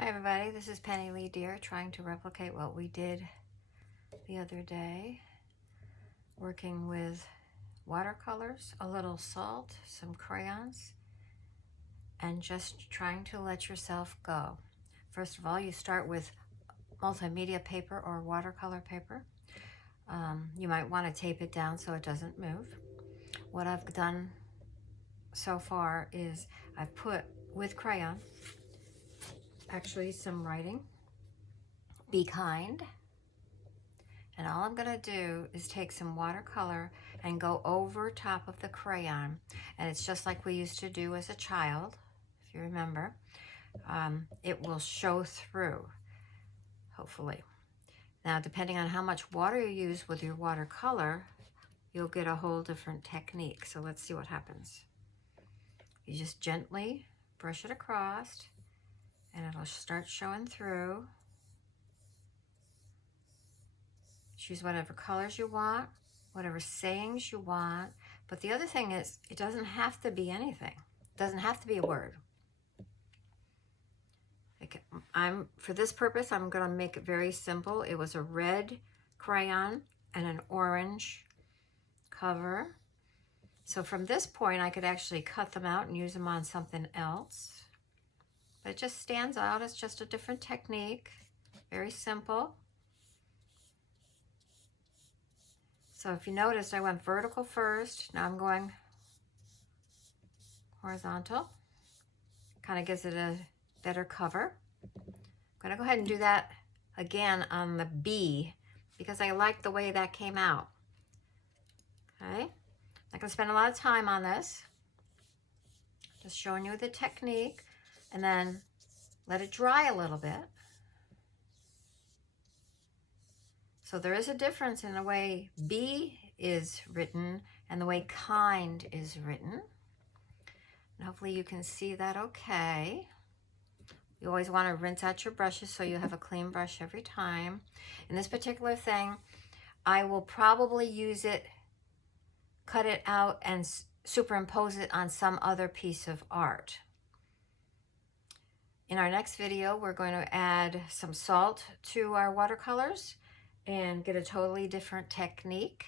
Hi everybody, this is Penny Lee Deer trying to replicate what we did the other day, working with watercolors, a little salt, some crayons, and just trying to let yourself go. First of all, you start with multimedia paper or watercolor paper. You might want to tape it down so it doesn't move. What I've done so far is I've put with crayon actually some writing. Be kind. And all I'm going to do is take some watercolor and go over top of the crayon. And it's just like we used to do as a child, if you remember. It will show through, hopefully. Now, depending on how much water you use with your watercolor, you'll get a whole different technique. So let's see what happens. You just gently brush it across, and it'll start showing through. Choose whatever colors you want, whatever sayings you want. But the other thing is, it doesn't have to be anything. It doesn't have to be a word. For this purpose, I'm going to make it very simple. It was a red crayon and an orange cover. So from this point, I could actually cut them out and use them on something else. But it just stands out. It's just a different technique. Very simple. So if you noticed, I went vertical first. Now I'm going horizontal. Kind of gives it a better cover. I'm going to go ahead and do that again on the B because I like the way that came out. Okay, not going to spend a lot of time on this. Just showing you the technique, and then let it dry a little bit. So there is a difference in the way B is written and the way kind is written. And hopefully you can see that okay. You always want to rinse out your brushes so you have a clean brush every time. In this particular thing, I will probably use it, cut it out, and superimpose it on some other piece of art. In our next video, we're going to add some salt to our watercolors and get a totally different technique.